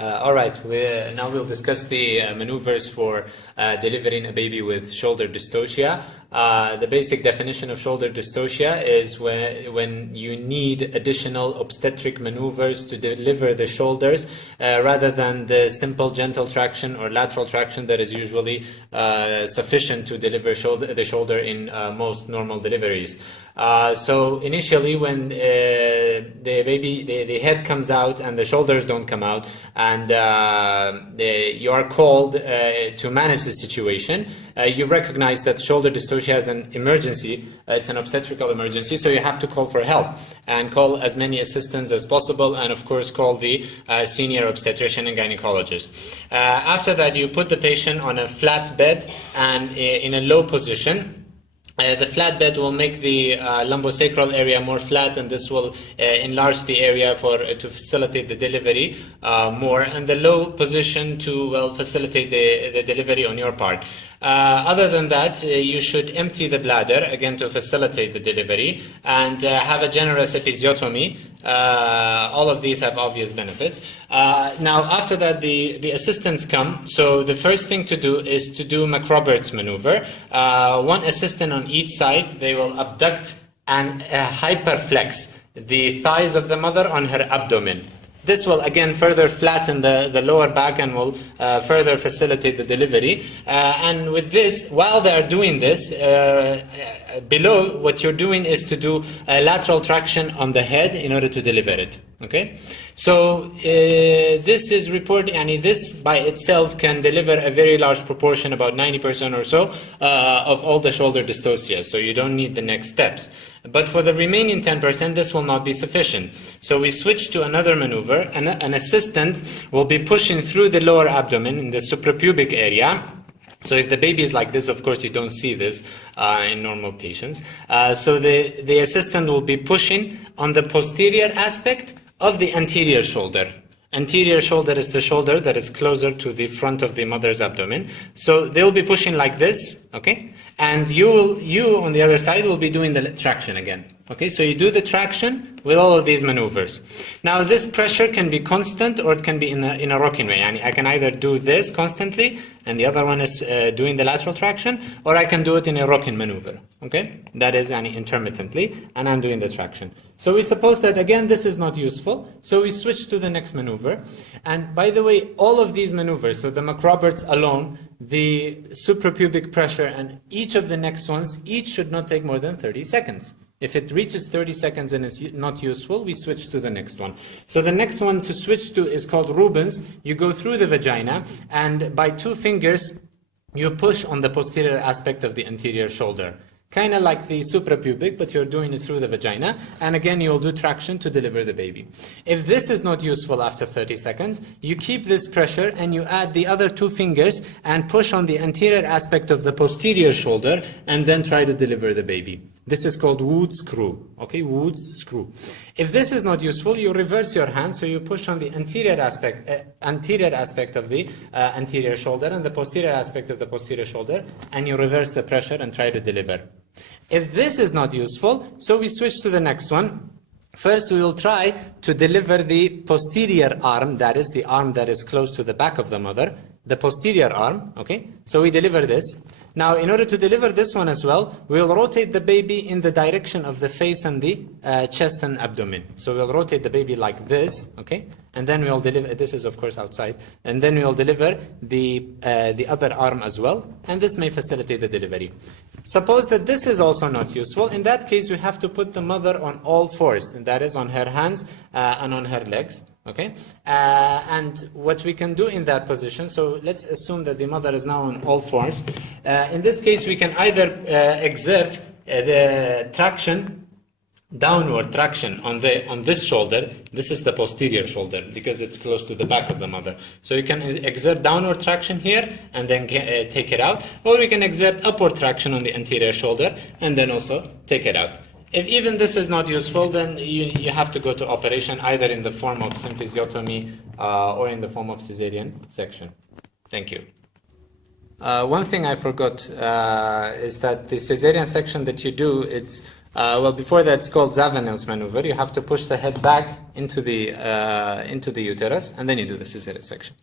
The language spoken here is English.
All right, now we'll discuss the maneuvers for delivering a baby with shoulder dystocia. The basic definition of shoulder dystocia is when you need additional obstetric maneuvers to deliver the shoulders rather than the simple gentle traction or lateral traction that is usually sufficient to deliver the shoulder in most normal deliveries. So initially when the head comes out and the shoulders don't come out, and you are called to manage the situation, you recognize that shoulder dystocia is an emergency. It's an obstetrical emergency, so you have to call for help and call as many assistants as possible, and of course call the senior obstetrician and gynecologist. After that, you put the patient on a flat bed and in a low position. The flat bed will make the lumbosacral area more flat, and this will enlarge the area to facilitate the delivery more, and the low position to facilitate the delivery on your part. Other than that, you should empty the bladder, again to facilitate the delivery, and have a generous episiotomy. All of these have obvious benefits. Now, after that, the assistants come. So the first thing to do is to do McRoberts maneuver. One assistant on each side. They will abduct and hyperflex the thighs of the mother on her abdomen. This will again further flatten the lower back and will further facilitate the delivery. And with this, while they are doing this, below, what you're doing is to do a lateral traction on the head in order to deliver it. Okay, so this is reported, and this by itself can deliver a very large proportion, about 90% or so, of all the shoulder dystocia. So you don't need the next steps. But for the remaining 10%, this will not be sufficient. So we switch to another maneuver. An assistant will be pushing through the lower abdomen in the suprapubic area. So if the baby is like this, of course, you don't see this in normal patients. So the assistant will be pushing on the posterior aspect of the anterior shoulder. Anterior shoulder is the shoulder that is closer to the front of the mother's abdomen. So they'll be pushing like this, okay? And you on the other side will be doing the traction again. Okay, so you do the traction with all of these maneuvers. Now this pressure can be constant, or it can be in a rocking way. I can either do this constantly and the other one is doing the lateral traction, or I can do it in a rocking maneuver. Okay, that is intermittently, and I'm doing the traction. So we suppose that again this is not useful, so we switch to the next maneuver. And by the way, all of these maneuvers, so the McRoberts alone, the suprapubic pressure, and each of the next ones, each should not take more than 30 seconds. If it reaches 30 seconds and is not useful, we switch to the next one. So the next one to switch to is called Rubens. You go through the vagina, and by 2 fingers, you push on the posterior aspect of the anterior shoulder. Kind of like the suprapubic, but you're doing it through the vagina. And again, you'll do traction to deliver the baby. If this is not useful after 30 seconds, you keep this pressure and you add the other 2 fingers and push on the anterior aspect of the posterior shoulder and then try to deliver the baby. This is called Wood screw. Okay, Wood screw. If this is not useful, you reverse your hand, so you push on the anterior aspect of the anterior shoulder and the posterior aspect of the posterior shoulder, and you reverse the pressure and try to deliver. If this is not useful, so we switch to the next one. First, we will try to deliver the posterior arm, that is the arm that is close to the back of the mother, the posterior arm, okay? So we deliver this. Now, in order to deliver this one as well, we'll rotate the baby in the direction of the face and the chest and abdomen. So we'll rotate the baby like this, okay? And then we'll deliver, this is of course outside, and then we'll deliver the other arm as well, and this may facilitate the delivery. Suppose that this is also not useful. In that case, we have to put the mother on all fours, and that is on her hands and on her legs. Okay, and what we can do in that position, so let's assume that the mother is now on all fours. In this case, we can either exert the traction, downward traction on this shoulder. This is the posterior shoulder because it's close to the back of the mother. So you can exert downward traction here and then take it out, or we can exert upward traction on the anterior shoulder and then also take it out. If even this is not useful, then you have to go to operation, either in the form of symphysiotomy or in the form of cesarean section. Thank you. One thing I forgot is that the cesarean section that you do, it's Well, before that, it's called Zavanel's maneuver. You have to push the head back into the uterus, and then you do the cesarean section.